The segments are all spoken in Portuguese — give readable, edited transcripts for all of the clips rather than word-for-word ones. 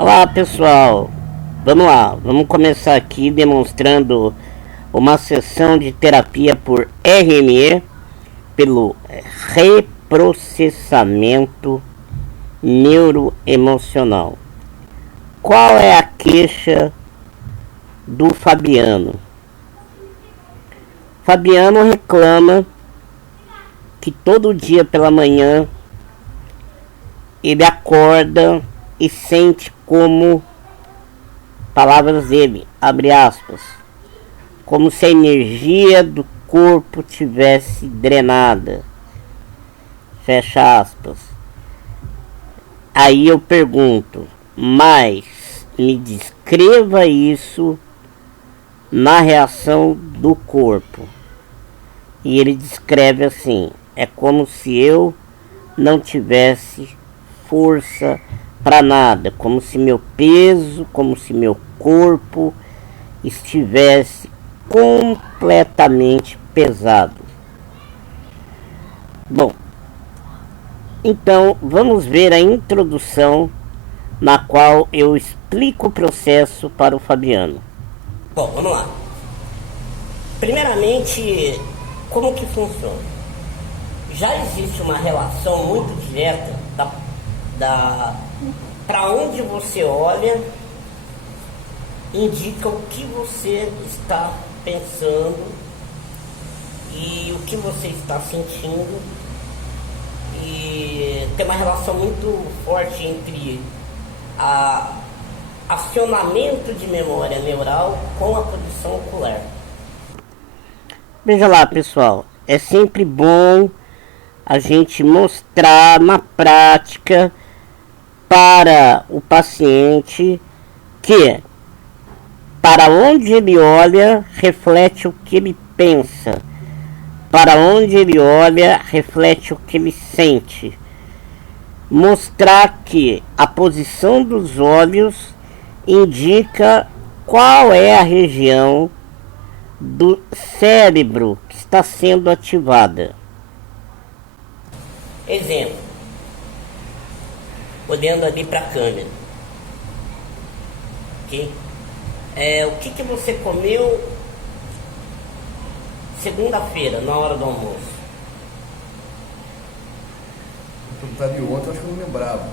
Olá pessoal, vamos lá, vamos começar aqui demonstrando uma sessão de terapia por RME pelo reprocessamento neuroemocional. Qual é a queixa do Fabiano? Fabiano reclama que todo dia pela manhã ele acorda e sente como, palavras dele, abre aspas, como se a energia do corpo tivesse drenada, fecha aspas. Aí eu pergunto, mas me descreva isso na reação do corpo. E ele descreve assim: é como se eu não tivesse força para nada, como se meu peso, como se meu corpo estivesse completamente pesado. Bom, então vamos ver a introdução na qual eu explico o processo para o Fabiano. Bom, vamos lá. Primeiramente, como que funciona? Já existe uma relação muito direta para onde você olha, indica o que você está pensando e o que você está sentindo, e tem uma relação muito forte entre acionamento de memória neural com a posição ocular. Veja lá, pessoal, é sempre bom a gente mostrar na prática para o paciente que para onde ele olha reflete o que ele pensa, para onde ele olha reflete o que ele sente. Mostrar que a posição dos olhos indica qual é a região do cérebro que está sendo ativada. Exemplo, olhando ali para a câmera, ok? O que você comeu segunda-feira, na hora do almoço? Tá de ontem, acho que eu não lembrava.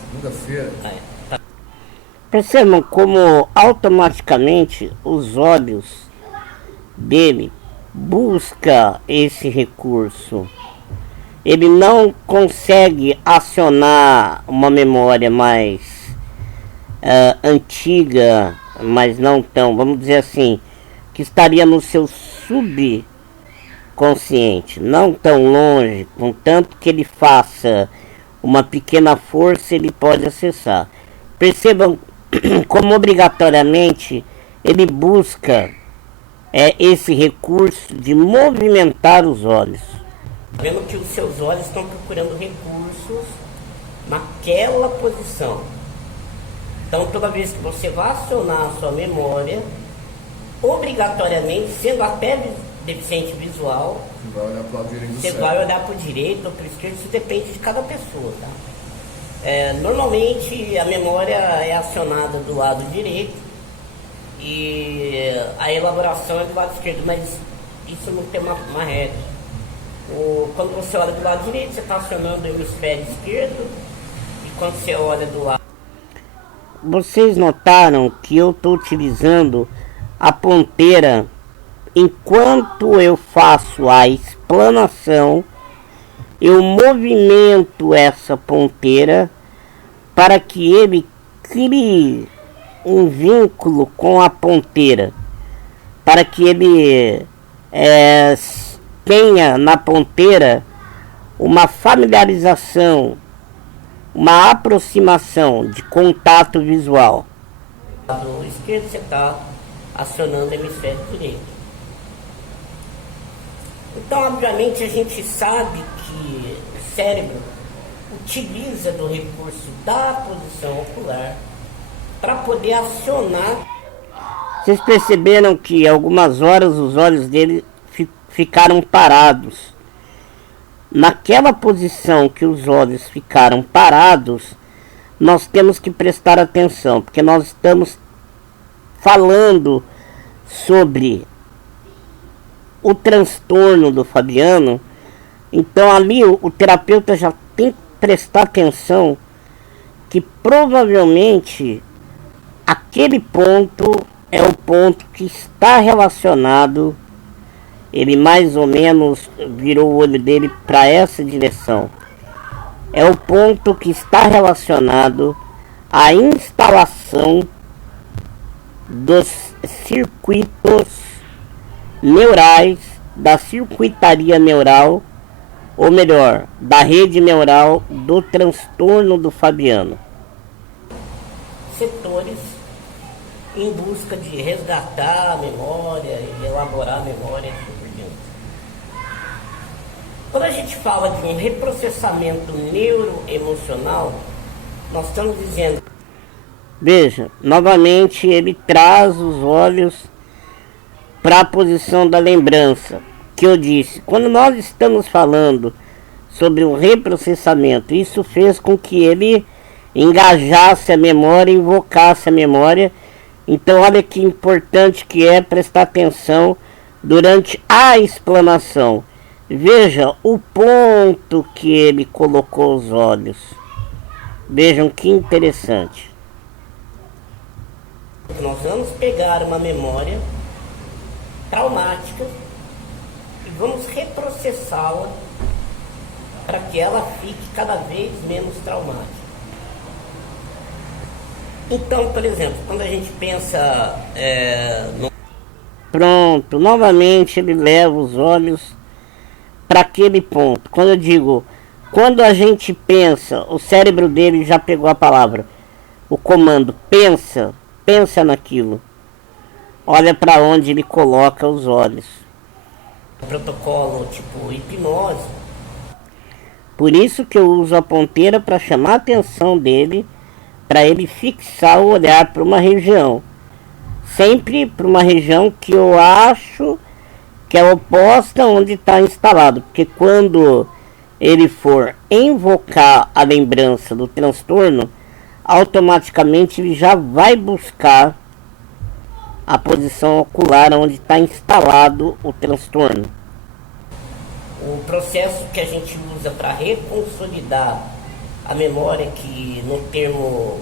Segunda-feira. Tá. Percebam como automaticamente os olhos dele buscam esse recurso. Ele não consegue acionar uma memória mais antiga, mas não tão, vamos dizer assim, que estaria no seu subconsciente, não tão longe, contanto que ele faça uma pequena força, ele pode acessar. Percebam como obrigatoriamente ele busca esse recurso de movimentar os olhos. Vendo que os seus olhos estão procurando recursos naquela posição. Então, toda vez que você vai acionar a sua memória, obrigatoriamente, sendo até deficiente visual, você vai olhar para o direito ou para o esquerdo. Isso depende de cada pessoa, tá? Normalmente, a memória é acionada do lado direito e a elaboração é do lado esquerdo, mas isso não tem uma regra. Quando você olha do lado direito, você está acionando o hemisfério esquerdo, e quando você olha do lado... Vocês notaram que eu estou utilizando a ponteira enquanto eu faço a explanação, eu movimento essa ponteira para que ele crie um vínculo com a ponteira, para que ele tenha na ponteira uma familiarização, uma aproximação de contato visual. Do lado esquerdo você está acionando o hemisfério direito. Então, obviamente, a gente sabe que o cérebro utiliza do recurso da posição ocular para poder acionar. Vocês perceberam que algumas horas os olhos dele ficaram parados. Naquela posição que os olhos ficaram parados, nós temos que prestar atenção, porque nós estamos falando sobre o transtorno do Fabiano. Então ali o terapeuta já tem que prestar atenção que provavelmente aquele ponto é o ponto que está relacionado. Ele mais ou menos virou o olho dele para essa direção. É o ponto que está relacionado à instalação dos circuitos neurais, da circuitaria neural, ou melhor, da rede neural do transtorno do Fabiano. Setores em busca de resgatar a memória e elaborar a memória e assim por diante. Quando a gente fala de um reprocessamento neuroemocional, nós estamos dizendo... Veja, novamente ele traz os olhos para a posição da lembrança, que eu disse. Quando nós estamos falando sobre o reprocessamento, isso fez com que ele engajasse a memória, invocasse a memória. Então olha que importante que é prestar atenção durante a explanação. Veja o ponto que ele colocou os olhos. Vejam que interessante. Nós vamos pegar uma memória traumática e vamos reprocessá-la para que ela fique cada vez menos traumática. Então, por exemplo, quando a gente pensa Pronto, novamente ele leva os olhos para aquele ponto. Quando eu digo, quando a gente pensa, o cérebro dele já pegou a palavra, o comando pensa, pensa naquilo. Olha para onde ele coloca os olhos. Protocolo tipo hipnose. Por isso que eu uso a ponteira para chamar a atenção dele, para ele fixar o olhar para uma região. Sempre para uma região que eu acho que é oposta onde está instalado. Porque quando ele for invocar a lembrança do transtorno, automaticamente ele já vai buscar a posição ocular onde está instalado o transtorno. O processo que a gente usa para reconsolidar a memória, que no termo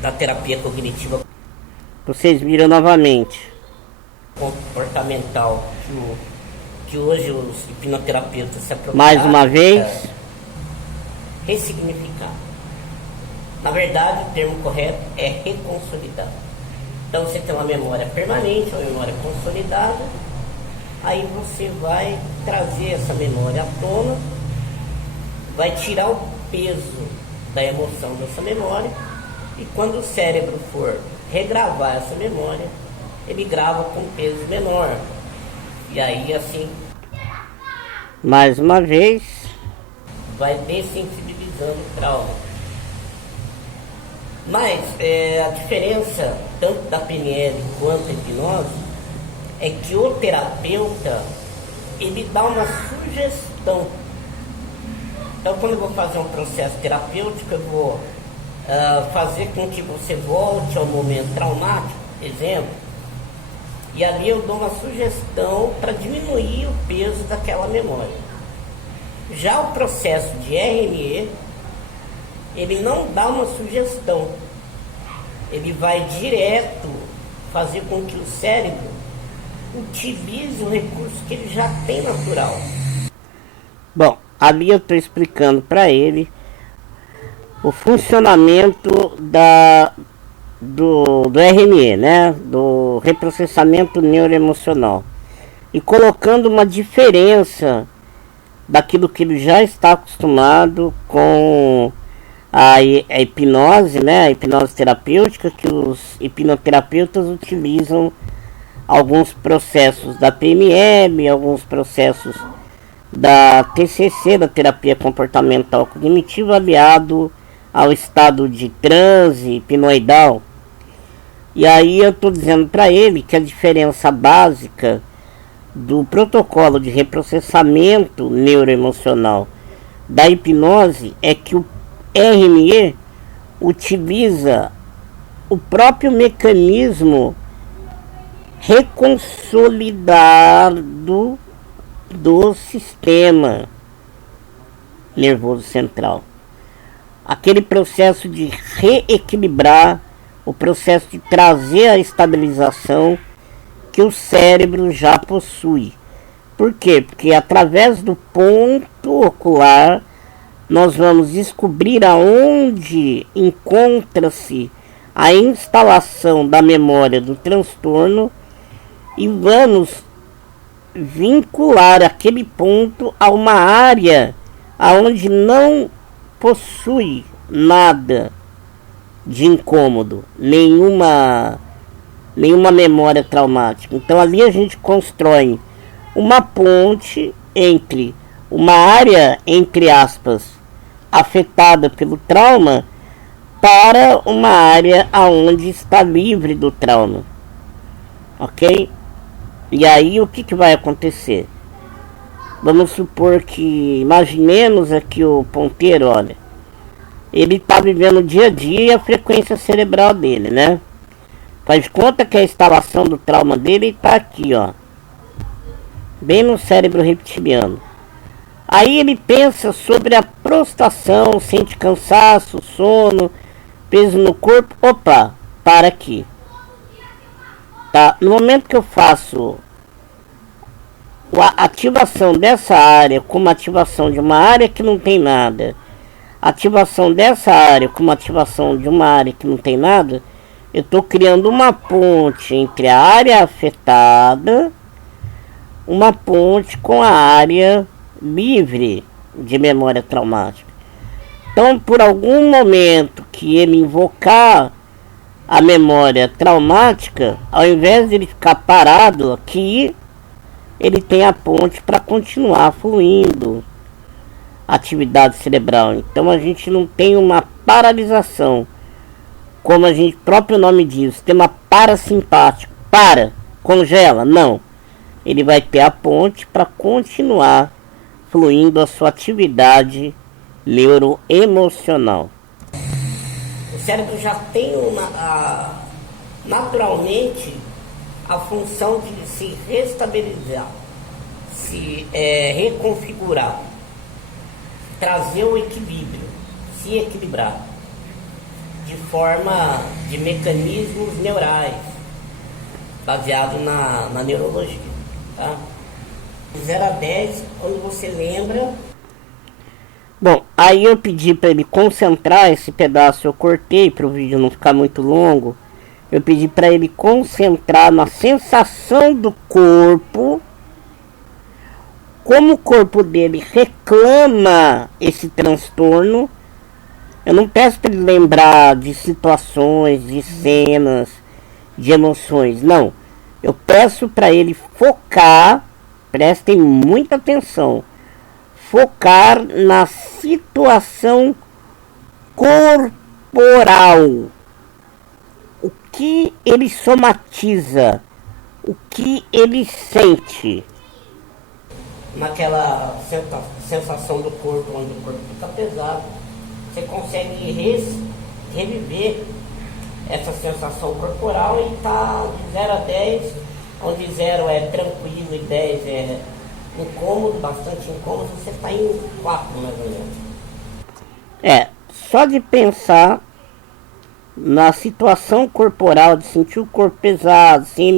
da terapia cognitiva Vocês viram novamente. comportamental, que hoje os hipnoterapeutas se apropriaram, Mais uma vez. ressignificar. Na verdade, o termo correto é reconsolidar. Então você tem uma memória permanente, uma memória consolidada, aí você vai trazer essa memória à tona, vai tirar o peso da emoção dessa memória, e quando o cérebro for regravar essa memória, ele grava com peso menor. E aí assim Mais uma vez. vai dessensibilizando o trauma. Mas a diferença tanto da PNL quanto da hipnose é que o terapeuta, ele dá uma sugestão. Então, quando eu vou fazer um processo terapêutico, eu vou fazer com que você volte ao momento traumático, exemplo, e ali eu dou uma sugestão para diminuir o peso daquela memória. Já o processo de RME, ele não dá uma sugestão, ele vai direto fazer com que o cérebro utilize o recurso que ele já tem natural. Bom, ali eu estou explicando para ele o funcionamento do RME, né? Do reprocessamento neuroemocional. E colocando uma diferença daquilo que ele já está acostumado com a hipnose, né? A hipnose terapêutica, que os hipnoterapeutas utilizam alguns processos da PNL, alguns processos da TCC, da terapia comportamental cognitiva, aliado ao estado de transe hipnoidal. E aí eu estou dizendo para ele que a diferença básica do protocolo de reprocessamento neuroemocional da hipnose é que RME utiliza o próprio mecanismo reconsolidado do sistema nervoso central. Aquele processo de reequilibrar, o processo de trazer a estabilização que o cérebro já possui. Por quê? Porque através do ponto ocular nós vamos descobrir aonde encontra-se a instalação da memória do transtorno e vamos vincular aquele ponto a uma área aonde não possui nada de incômodo, nenhuma memória traumática. Então ali a gente constrói uma ponte entre uma área, entre aspas, afetada pelo trauma para uma área aonde está livre do trauma. Ok? E aí o que vai acontecer? Vamos supor que, imaginemos aqui o ponteiro, olha, ele está vivendo o dia a dia e a frequência cerebral dele, né? Faz de conta que a instalação do trauma dele está aqui, ó, bem no cérebro reptiliano. Aí ele pensa sobre a prostração, sente cansaço, sono, peso no corpo. Opa, para aqui. Tá? No momento que eu faço a ativação dessa área como ativação de uma área que não tem nada, ativação dessa área como ativação de uma área que não tem nada, eu estou criando uma ponte entre a área afetada, uma ponte com a área livre de memória traumática. Então, por algum momento que ele invocar a memória traumática, ao invés de ele ficar parado aqui, ele tem a ponte para continuar fluindo a atividade cerebral. Então a gente não tem uma paralisação, como a gente próprio nome diz, o sistema parasimpático, congela, não. Ele vai ter a ponte para continuar fluindo a sua atividade neuroemocional. O cérebro já tem naturalmente a função de se restabilizar, se reconfigurar, trazer o equilíbrio, se equilibrar, de forma de mecanismos neurais, baseado na neurologia. Tá? 0 a 10, quando você lembra. Bom, aí eu pedi para ele concentrar esse pedaço, eu cortei para o vídeo não ficar muito longo. Eu pedi para ele concentrar na sensação do corpo, como o corpo dele reclama esse transtorno. Eu não peço para ele lembrar de situações, de cenas, de emoções, não. Eu peço para ele focar, prestem muita atenção, focar na situação corporal. O que ele somatiza, o que ele sente. Naquela sensação do corpo, onde o corpo fica pesado, você consegue reviver essa sensação corporal e tá de 0 a 10, onde 0 é tranquilo e 10 é incômodo, bastante incômodo, você está em 4 mais ou menos. Só de pensar na situação corporal, de sentir o corpo pesado, sem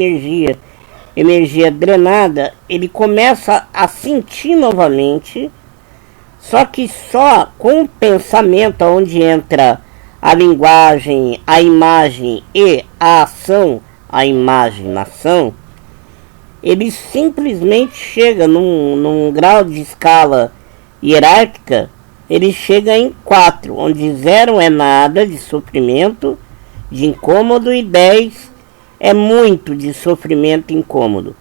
energia drenada, ele começa a sentir novamente, só que só com o pensamento, onde entra a linguagem, a imagem e a ação, a imagem na ação, ele simplesmente chega num grau de escala hierárquica, ele chega em 4, onde 0 é nada de sofrimento, de incômodo, e 10 é muito de sofrimento e incômodo.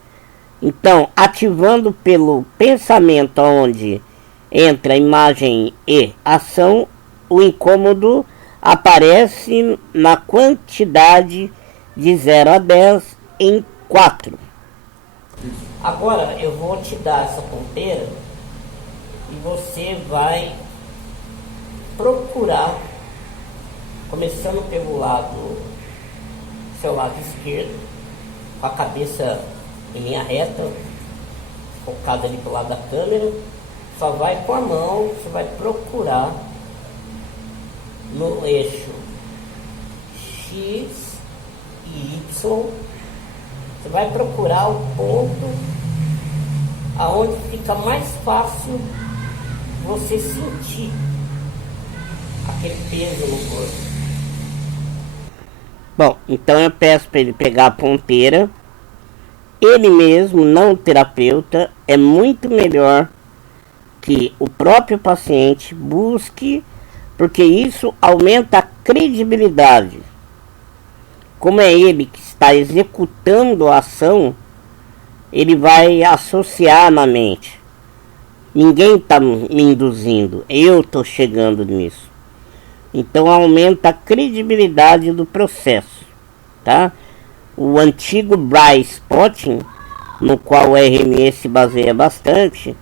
Então, ativando pelo pensamento, onde entra a imagem e ação, o incômodo aparece na quantidade de 0 a 10 em 4. Agora eu vou te dar essa ponteira e você vai procurar, começando pelo seu lado esquerdo, com a cabeça em linha reta, focada ali pro lado da câmera, só vai com a mão, você vai procurar no eixo X e Y, você vai procurar o ponto aonde fica mais fácil você sentir aquele peso no corpo. Bom, então eu peço para ele pegar a ponteira. Ele mesmo, não o terapeuta, é muito melhor que o próprio paciente busque, porque isso aumenta a credibilidade. Como é ele que está executando a ação, ele vai associar na mente. Ninguém está me induzindo, eu estou chegando nisso. Então aumenta a credibilidade do processo, tá? O antigo Bright Spotting, no qual o RME se baseia bastante,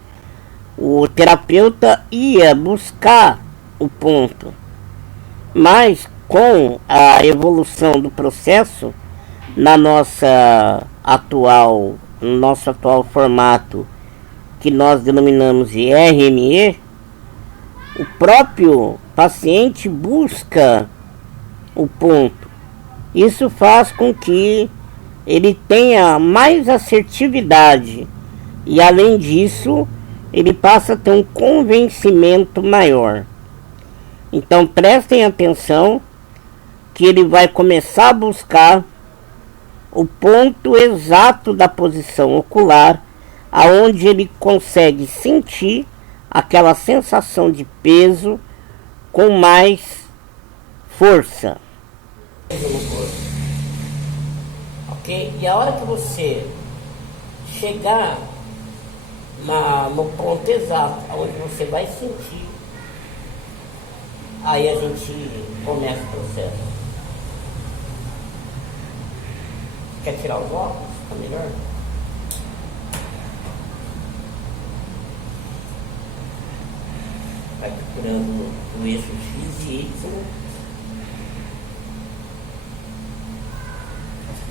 o terapeuta ia buscar o ponto, mas com a evolução do processo no nosso atual formato, que nós denominamos de RME, o próprio paciente busca o ponto. Isso faz com que ele tenha mais assertividade e, além disso, ele passa a ter um convencimento maior. Então prestem atenção que ele vai começar a buscar o ponto exato da posição ocular, aonde ele consegue sentir aquela sensação de peso com mais força. Ok? E a hora que você chegar no ponto exato, onde você vai sentir, aí a gente começa o processo. Quer tirar os óculos? Tá melhor? Vai procurando o eixo X e Y.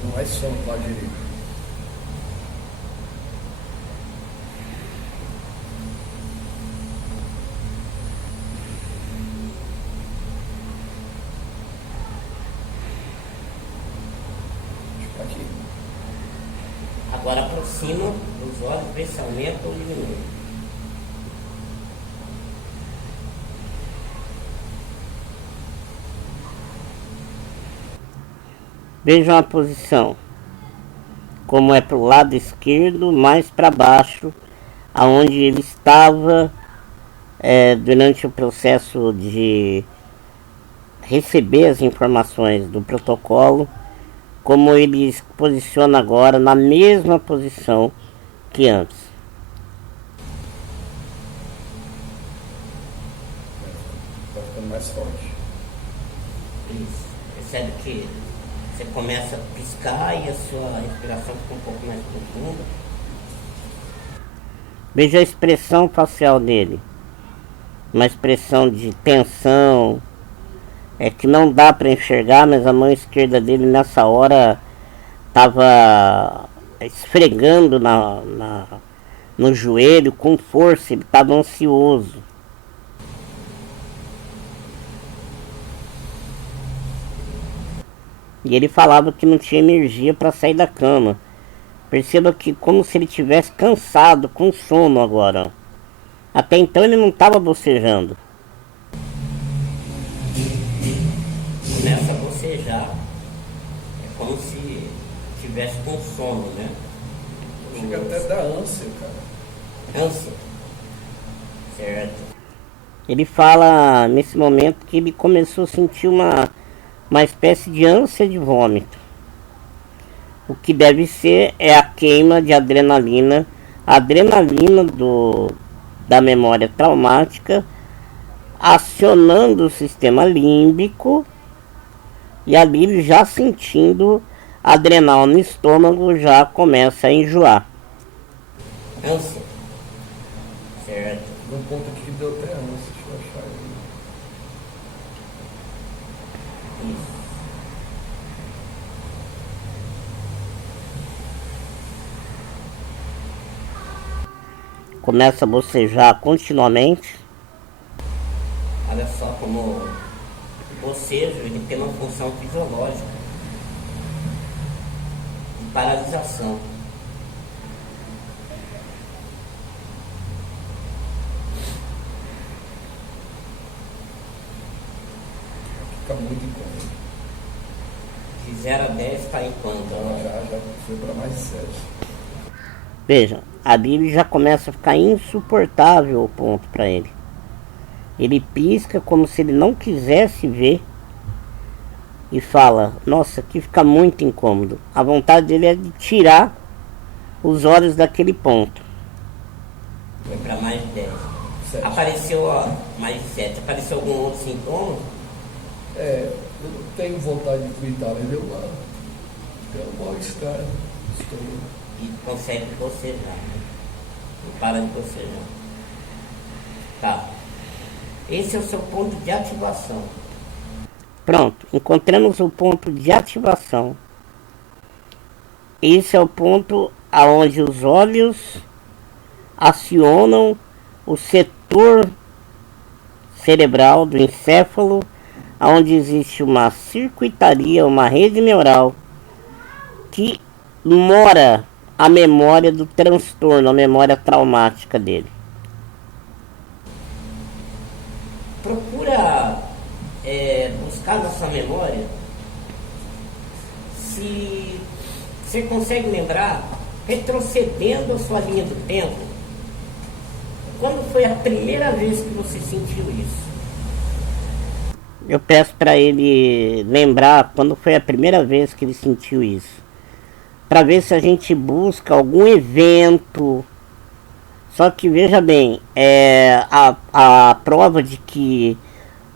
Não vai só no lado direito. Aqui. Agora aproxima os olhos, vê se aumenta ou diminui. Vejam a posição, como é para o lado esquerdo, mais para baixo, aonde ele estava durante o processo de receber as informações do protocolo, como ele se posiciona agora na mesma posição que antes. Vai ficando mais forte. Isso. Percebe que você começa a piscar e a sua respiração fica um pouco mais profunda. Veja a expressão facial dele. Uma expressão de tensão. É que não dá para enxergar, mas a mão esquerda dele nessa hora estava esfregando no joelho com força, ele estava ansioso. E ele falava que não tinha energia para sair da cama. Perceba que como se ele tivesse cansado, com sono agora. Até então ele não estava bocejando. Começa a bocejar. É como se tivesse com sono, né? Chega até a dar ânsia, cara. Ânsia. Certo. Ele fala nesse momento que ele começou a sentir uma espécie de ânsia de vômito. O que deve ser é a queima de adrenalina, a adrenalina da memória traumática, acionando o sistema límbico, e ali ele já sentindo adrenal no estômago, já começa a enjoar. Ânsia. Certo. Um ponto aqui que deu até ânsia, deixa eu achar aí. começa a bocejar continuamente. Olha só como o bocejo ele tem uma função fisiológica de paralisação. Fica muito incômodo. De 0 a 10 está em quanto? Então já foi para mais de 7. Veja, ali ele já começa a ficar insuportável o ponto para ele. Ele pisca como se ele não quisesse ver e fala, nossa, aqui fica muito incômodo. A vontade dele é de tirar os olhos daquele ponto. Foi para mais de 10. 7. Apareceu, ó, mais de 7. Apareceu algum outro sintoma? Eu não tenho vontade de gritar, mas deu um mal-estar. Estou... E consegue bocejar, né? Não para de bocejar. Tá. Esse é o seu ponto de ativação. Pronto, encontramos o ponto de ativação. Esse é o ponto aonde os olhos acionam o setor cerebral do encéfalo, onde existe uma circuitaria, uma rede neural que mora a memória do transtorno, a memória traumática dele. Procura buscar na sua memória se você consegue lembrar, retrocedendo a sua linha do tempo, quando foi a primeira vez que você sentiu isso? Eu peço para ele lembrar quando foi a primeira vez que ele sentiu isso, para ver se a gente busca algum evento. Só que veja bem, a prova de que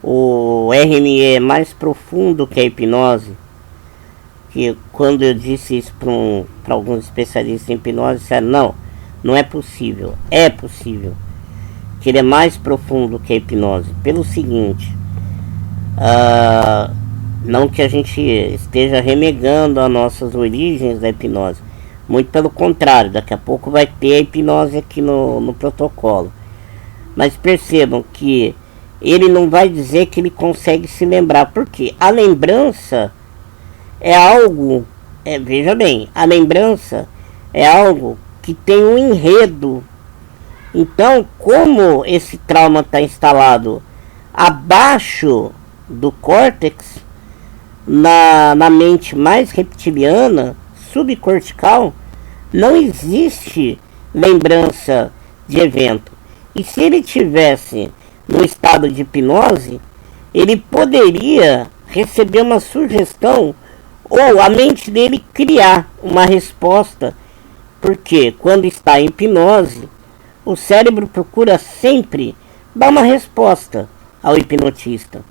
o RME é mais profundo que a hipnose, que quando eu disse isso para alguns especialistas em hipnose, disseram, não é possível. É possível que ele é mais profundo que a hipnose, pelo seguinte, não que a gente esteja renegando as nossas origens da hipnose, muito pelo contrário, daqui a pouco vai ter a hipnose aqui no protocolo. Mas percebam que ele não vai dizer que ele consegue se lembrar, porque a lembrança é algo, veja bem, a lembrança é algo que tem um enredo. Então, como esse trauma está instalado abaixo do córtex, na mente mais reptiliana, subcortical, não existe lembrança de evento. E se ele tivesse no estado de hipnose, ele poderia receber uma sugestão ou a mente dele criar uma resposta, porque quando está em hipnose, o cérebro procura sempre dar uma resposta ao hipnotista.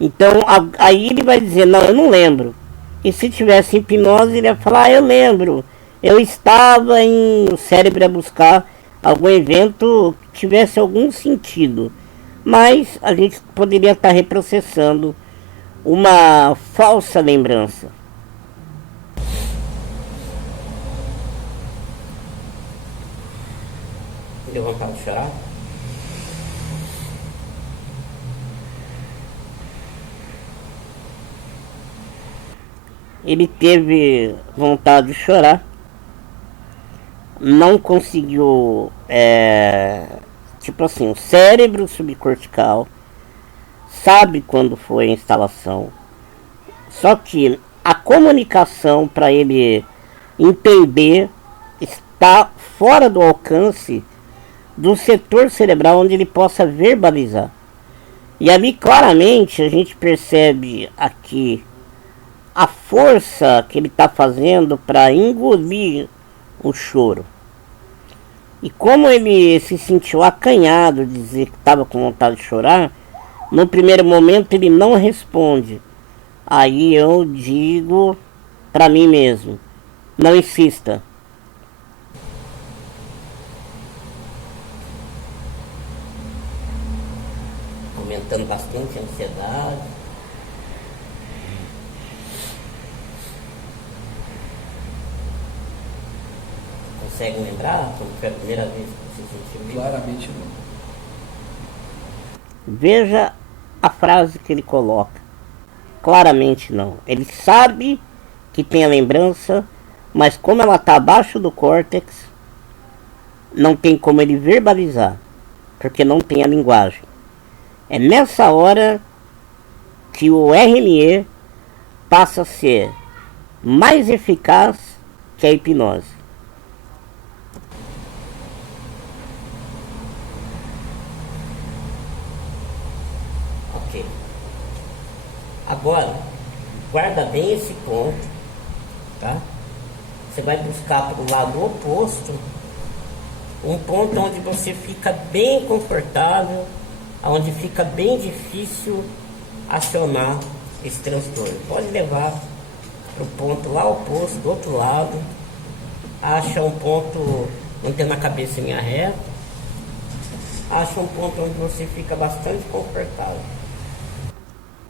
Então aí ele vai dizer, não, eu não lembro. E se tivesse hipnose, ele ia falar, eu lembro, eu estava o cérebro ia buscar algum evento que tivesse algum sentido. Mas a gente poderia estar reprocessando uma falsa lembrança. Deu vontade de chorar? Ele teve vontade de chorar, não conseguiu, tipo assim, o cérebro subcortical sabe quando foi a instalação, só que a comunicação para ele entender está fora do alcance do setor cerebral onde ele possa verbalizar. E ali claramente a gente percebe aqui a força que ele está fazendo para engolir o choro. E como ele se sentiu acanhado de dizer que estava com vontade de chorar, no primeiro momento ele não responde. Aí eu digo para mim mesmo, não insista. Aumentando bastante a ansiedade. consegue lembrar quando foi a primeira vez que você sentiu isso? Claramente não. Veja a frase que ele coloca. Claramente não. Ele sabe que tem a lembrança, mas como ela está abaixo do córtex, não tem como ele verbalizar, porque não tem a linguagem. É nessa hora que o RME passa a ser mais eficaz que a hipnose. Ok. Agora, guarda bem esse ponto, tá? Você vai buscar para o lado oposto um ponto onde você fica bem confortável, onde fica bem difícil acionar esse transtorno. Pode levar para o ponto lá oposto, do outro lado, acha um ponto mantendo a cabeça em linha reta, acha um ponto onde você fica bastante confortável.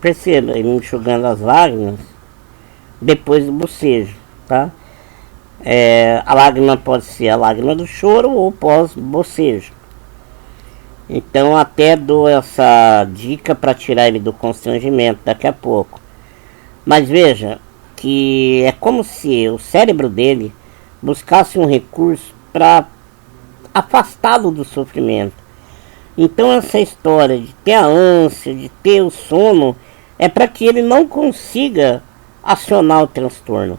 Perceba, ele enxugando as lágrimas depois do bocejo, tá? A lágrima pode ser a lágrima do choro ou pós-bocejo. Então até dou essa dica para tirar ele do constrangimento daqui a pouco. Mas veja que é como se o cérebro dele buscasse um recurso para afastá-lo do sofrimento. Então essa história de ter a ânsia, de ter o sono, é para que ele não consiga acionar o transtorno.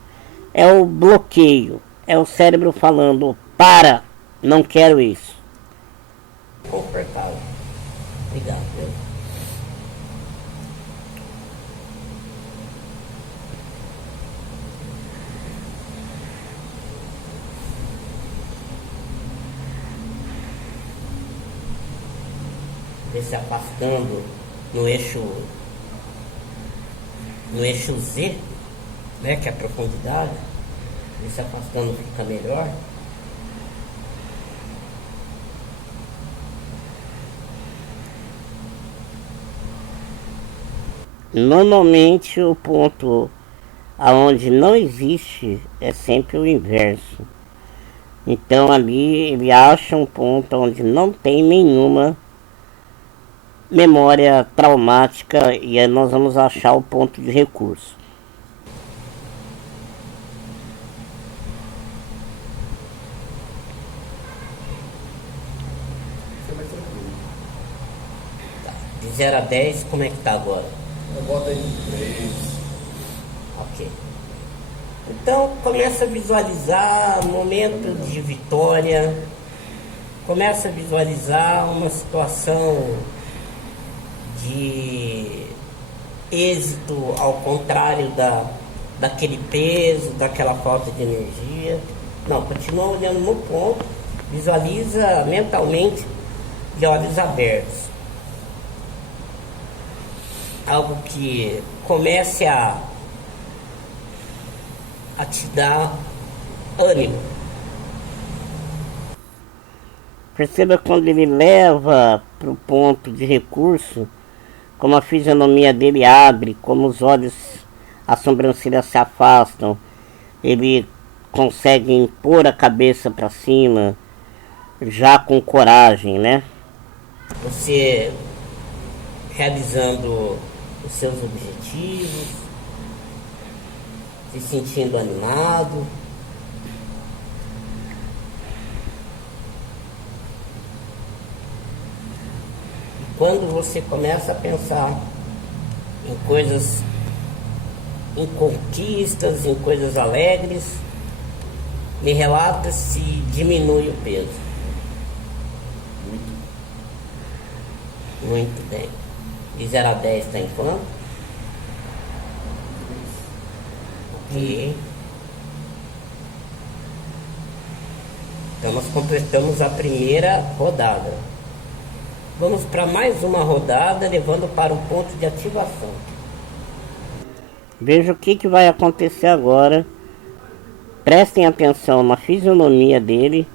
É o bloqueio, é o cérebro falando, para, não quero isso. Confortável. Obrigado, viu? Vê se afastando no eixo Z, né, que é a profundidade. Vê se afastando fica melhor. Normalmente o ponto aonde não existe é sempre o inverso. Então ali ele acha um ponto onde não tem nenhuma memória traumática e aí nós vamos achar o ponto de recurso. Fica mais tranquilo. De 0 a 10, como é que tá agora? Bota aí em 3. Ok. Então começa a visualizar momento de vitória, começa a visualizar uma situação de êxito ao contrário daquele peso, daquela falta de energia. Não, continua olhando no ponto, visualiza mentalmente de olhos abertos. Algo que comece a te dar ânimo. Perceba quando ele leva para o ponto de recurso, como a fisionomia dele abre, como os olhos, as sobrancelhas se afastam, ele consegue impor a cabeça para cima, já com coragem, né? Você realizando os seus objetivos, se sentindo animado. E quando você começa a pensar em coisas, em conquistas, em coisas alegres, me relata se diminui o peso. Muito bem. De 0 a 10 está em quanto? Ok. Então nós completamos a primeira rodada. Vamos para mais uma rodada, levando para o ponto de ativação. Veja o que vai acontecer agora. Prestem atenção na fisionomia dele,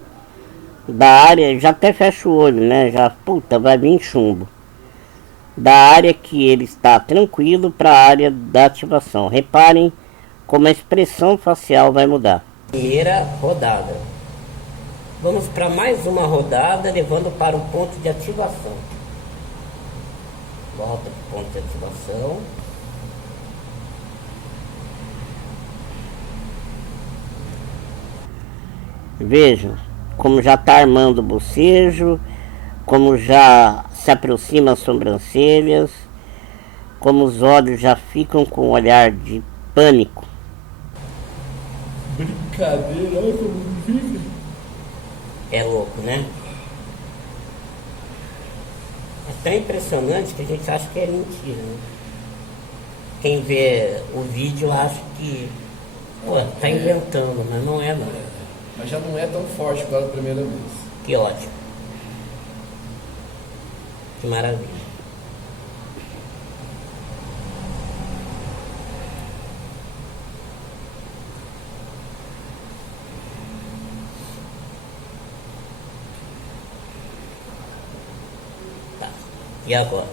da área, já até fecha o olho, né? Já, puta, vai vir chumbo. Da área que ele está tranquilo para a área da ativação. Reparem como a expressão facial vai mudar. Primeira rodada. Vamos para mais uma rodada, levando para o ponto de ativação. Volta para o ponto de ativação. Vejam como já está armando o bocejo, como já se aproxima as sobrancelhas, como os olhos já ficam com um olhar de pânico. Brincadeira, olha como fica. É louco, né? É tão impressionante que a gente acha que é mentira, né? Quem vê o vídeo acha que tá inventando, mas não é não. Mas já não é tão forte quanto a primeira vez. Que ótimo. Que maravilha. Tá. E agora?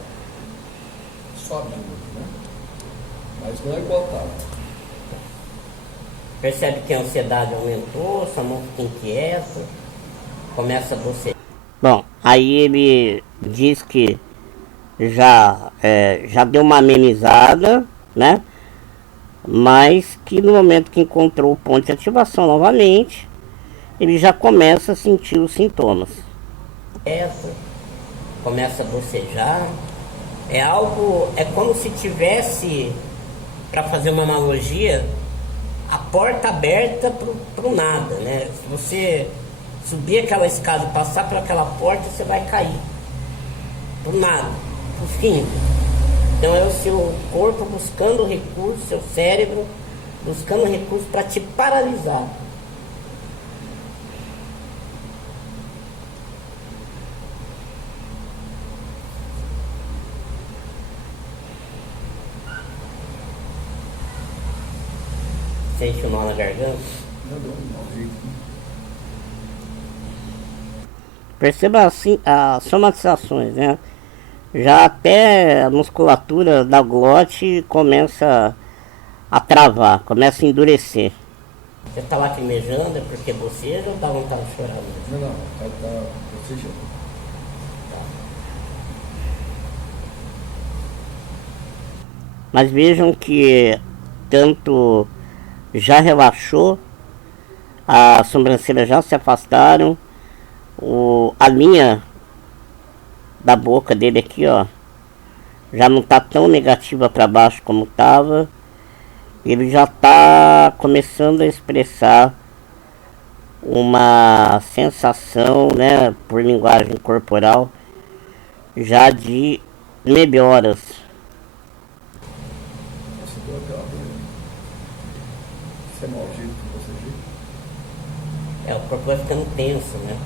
Sobe de novo, né? Mas não é igual tá. Percebe que a ansiedade aumentou, sua mão fica inquieta, começa a bocejar. Bom, aí ele diz que já deu uma amenizada, né? Mas que no momento que encontrou o ponto de ativação novamente, ele já começa a sentir os sintomas. Começa a bocejar. É como se tivesse, para fazer uma analogia, a porta aberta pro nada, né? Se você subir aquela escada e passar por aquela porta, você vai cair pro nada, pro fim. Então é o seu corpo buscando recurso, seu cérebro buscando recurso para te paralisar. Sente o nó na garganta? Perceba assim as somatizações, né? Já até a musculatura da glote começa a travar, começa a endurecer. Você tá lacrimejando, é porque boceja ou dá vontade de chorar mesmo? Não, tá bocejando. Mas vejam que tanto já relaxou, as sobrancelhas já se afastaram, a linha da boca dele aqui, ó, já não tá tão negativa para baixo como tava. Ele já tá começando a expressar uma sensação, né, por linguagem corporal, já de melhoras. Você deu aquela doença. Isso é maldito que você viu? O corpo vai ficando tenso, né?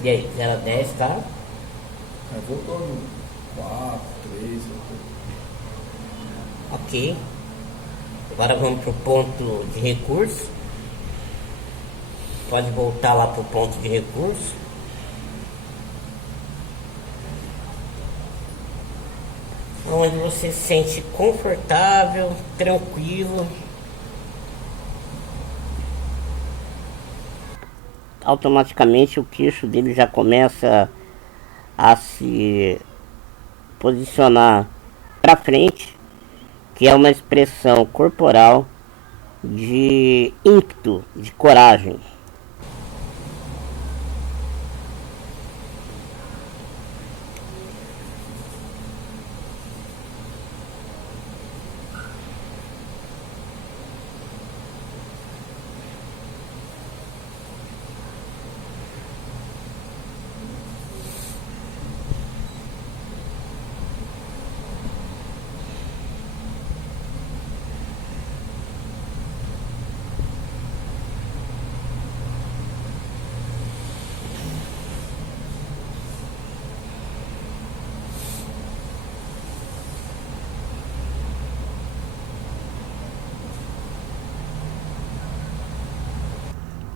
E aí, 0 a 10, tá? Aí voltou no 4, 3, Ok. Agora vamos pro ponto de recurso. Pode voltar lá pro ponto de recurso. Onde você se sente confortável, tranquilo. Automaticamente o queixo dele já começa a se posicionar para frente, que é uma expressão corporal de ímpeto, de coragem.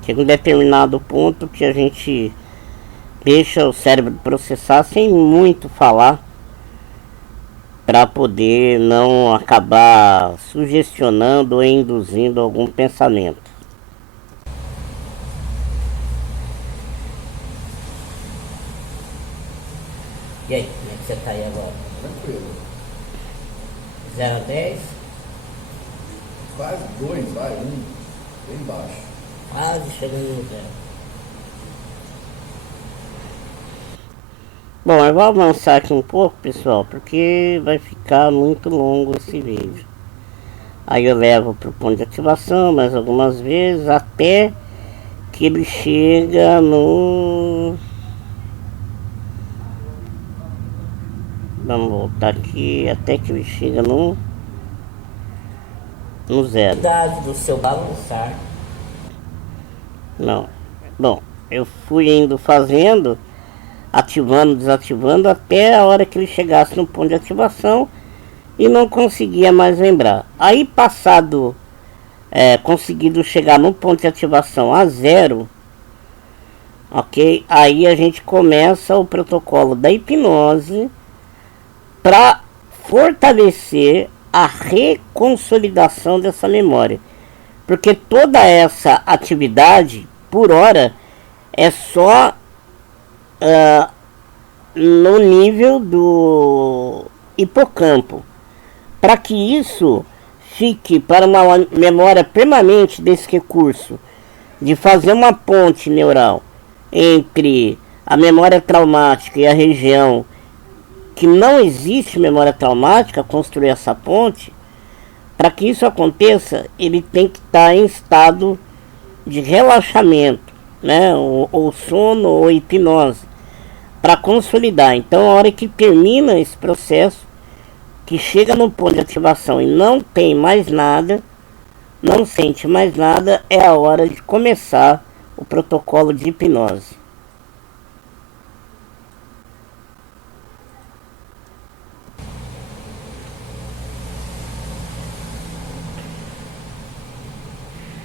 Chega um determinado ponto que a gente deixa o cérebro processar sem muito falar, para poder não acabar sugestionando ou induzindo algum pensamento. E aí, como é que você tá aí agora? Tranquilo. 0 a 10? Quase 2, vai, 1. Bem baixo. Quase chegando no 0. Bom, eu vou avançar aqui um pouco, pessoal, porque vai ficar muito longo esse vídeo. Aí eu levo para o ponto de ativação mais algumas vezes, até que ele chega no... Vamos voltar aqui, até que ele chega no 0. Idade do seu balançar. Não. Bom, eu fui indo fazendo, ativando, desativando, até a hora que ele chegasse no ponto de ativação e não conseguia mais lembrar. Aí passado, conseguido chegar no ponto de ativação a 0, ok? Aí a gente começa o protocolo da hipnose para fortalecer a reconsolidação dessa memória. Porque toda essa atividade, por hora, é só no nível do hipocampo. Para que isso fique para uma memória permanente desse recurso, de fazer uma ponte neural entre a memória traumática e a região que não existe memória traumática, construir essa ponte. Para que isso aconteça, ele tem que estar em estado de relaxamento, né? Ou sono ou hipnose, para consolidar. Então, a hora que termina esse processo, que chega no ponto de ativação e não tem mais nada, não sente mais nada, é a hora de começar o protocolo de hipnose.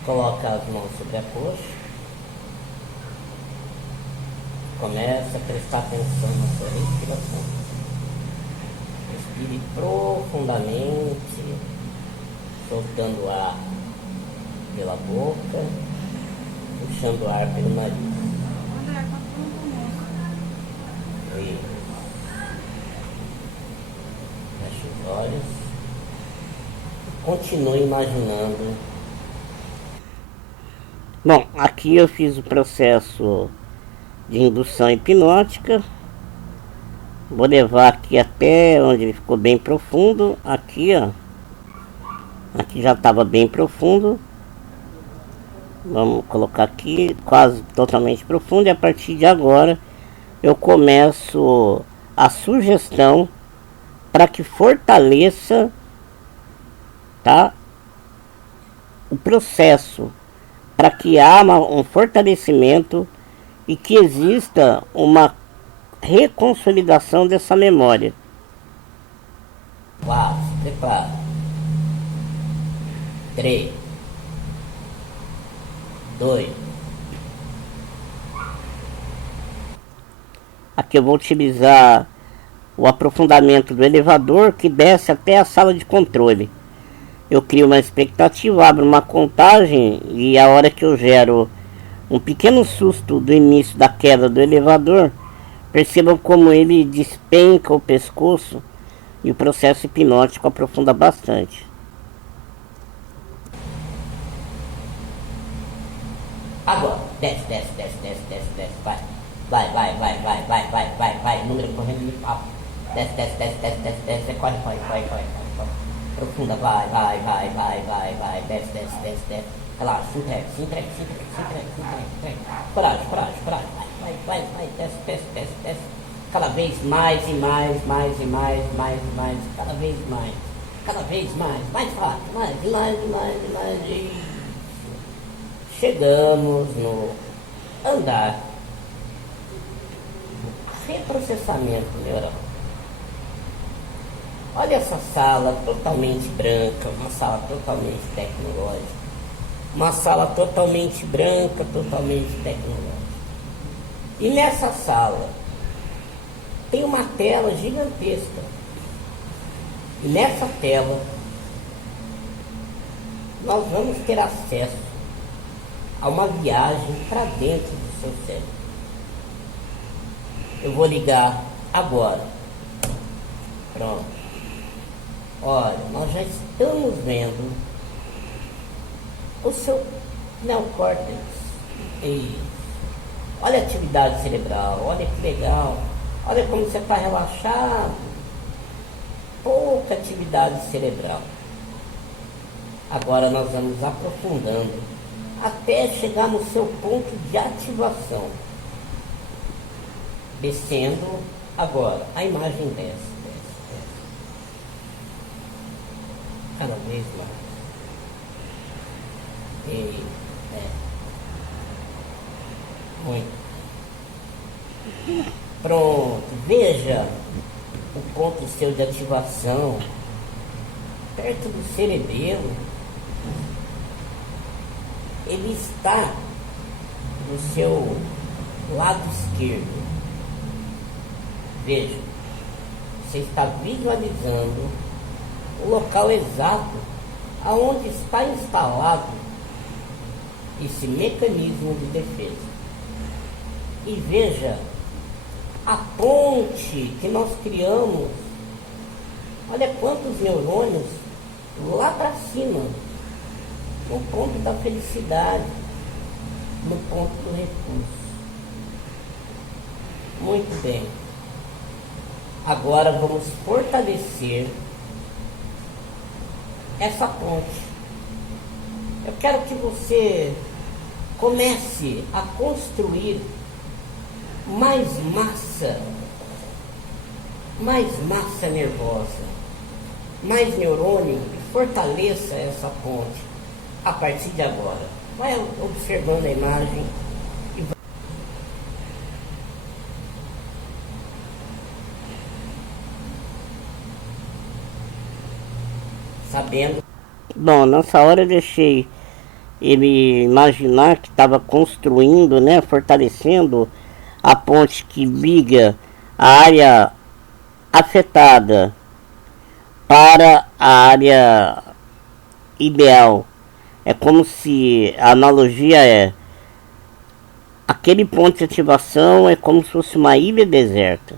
Coloca as mãos sobre a coxa. Começa a prestar atenção na sua respiração. Respire profundamente, soltando o ar pela boca, puxando o ar pelo nariz. Isso. Feche os olhos. Continue imaginando. Bom, aqui eu fiz o processo de indução hipnótica. Vou levar aqui até onde ele ficou bem profundo. Aqui, ó. Aqui já estava bem profundo. Vamos colocar aqui quase totalmente profundo. E a partir de agora eu começo a sugestão para que fortaleça, tá, o processo, para que há um fortalecimento e que exista uma reconsolidação dessa memória. 4, prepara. 3, 2. Aqui eu vou utilizar o aprofundamento do elevador que desce até a sala de controle. Eu crio uma expectativa, abro uma contagem e a hora que eu gero um pequeno susto do início da queda do elevador, percebam como ele despenca o pescoço e o processo hipnótico aprofunda bastante. Agora, desce, vai, número correndo de papo. Desce, corre. Profunda, vai, desce. Relaxa, se entrega. Coragem, vai, desce. Cada vez mais, cada vez mais fácil, mais. Isso. Chegamos no andar do reprocessamento neural. Olha essa sala totalmente branca, uma sala totalmente tecnológica. Uma sala totalmente branca, totalmente tecnológica. E nessa sala tem uma tela gigantesca. E nessa tela, nós vamos ter acesso a uma viagem para dentro do seu cérebro. Eu vou ligar agora. Pronto. Olha, nós já estamos vendo o seu neocórtex. E olha a atividade cerebral, olha que legal. Olha como você está relaxado. Pouca atividade cerebral. Agora nós vamos aprofundando até chegar no seu ponto de ativação. Descendo agora. A imagem desce. Cada vez mais. Muito. Pronto. Veja o ponto seu de ativação perto do cerebelo. Ele está no seu lado esquerdo. Veja, você está visualizando o local exato aonde está instalado esse mecanismo de defesa. E veja a ponte que nós criamos. Olha quantos neurônios lá para cima, no ponto da felicidade, no ponto do recurso. Muito bem. Agora vamos fortalecer essa ponte. Eu quero que você comece a construir mais massa nervosa, mais neurônio, e fortaleça essa ponte a partir de agora. Vai observando a imagem e vai sabendo. Bom, nessa hora eu deixei ele imaginar que estava construindo, né, fortalecendo a ponte que liga a área afetada para a área ideal. É como se a analogia é aquele ponto de ativação é como se fosse uma ilha deserta,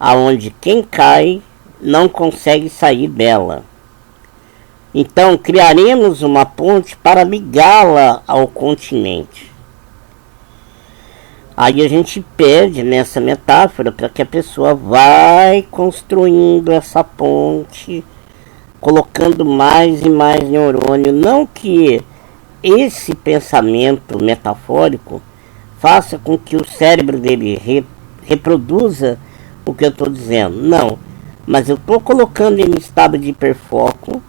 aonde quem cai não consegue sair dela. Então criaremos uma ponte para ligá-la ao continente. Aí a gente pede nessa metáfora para que a pessoa vai construindo essa ponte, colocando mais e mais neurônio. Não que esse pensamento metafórico faça com que o cérebro dele reproduza o que eu estou dizendo. Não, mas eu estou colocando ele em estado de hiperfoco.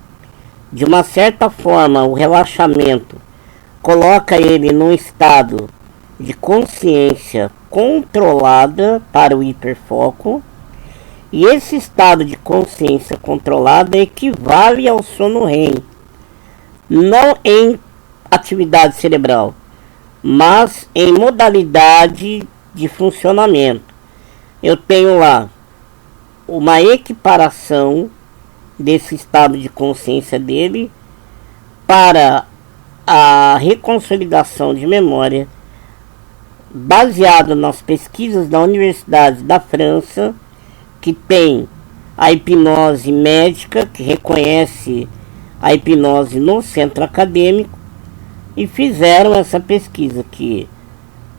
De uma certa forma, o relaxamento coloca ele num estado de consciência controlada para o hiperfoco, e esse estado de consciência controlada equivale ao sono REM, não em atividade cerebral, mas em modalidade de funcionamento. Eu tenho lá uma equiparação desse estado de consciência dele para a reconsolidação de memória, baseado nas pesquisas da Universidade da França, que tem a hipnose médica, que reconhece a hipnose no centro acadêmico, e fizeram essa pesquisa que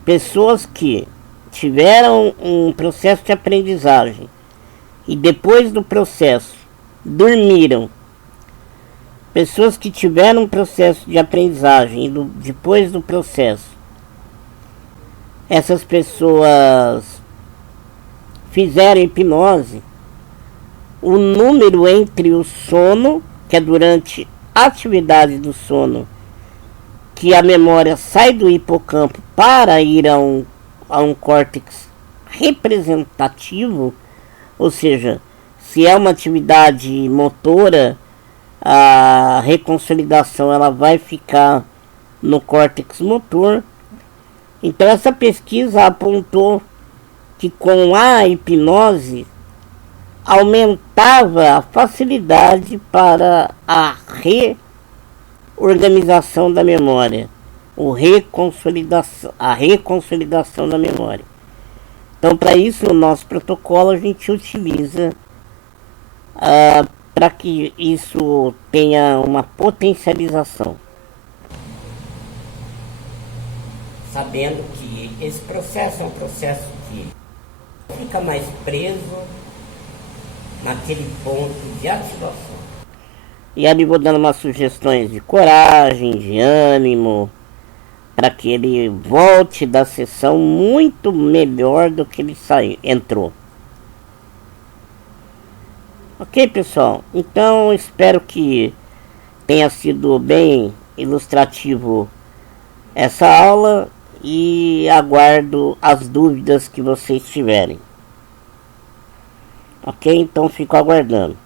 pessoas que tiveram um processo de aprendizagem e depois do processo dormiram, pessoas que tiveram um processo de aprendizagem e depois do processo essas pessoas fizeram hipnose, o número entre o sono, que é durante a atividade do sono, que a memória sai do hipocampo para ir a um córtex representativo, ou seja, se é uma atividade motora, a reconsolidação ela vai ficar no córtex motor. Então essa pesquisa apontou que com a hipnose aumentava a facilidade para a reorganização da memória, a reconsolidação da memória. Então, para isso, no nosso protocolo, a gente utiliza para que isso tenha uma potencialização. Sabendo que esse processo é um processo que fica mais preso naquele ponto de ativação. E ali vou dando umas sugestões de coragem, de ânimo, para que ele volte da sessão muito melhor do que ele entrou. Ok, pessoal? Então espero que tenha sido bem ilustrativo essa aula e aguardo as dúvidas que vocês tiverem. Ok? Então fico aguardando.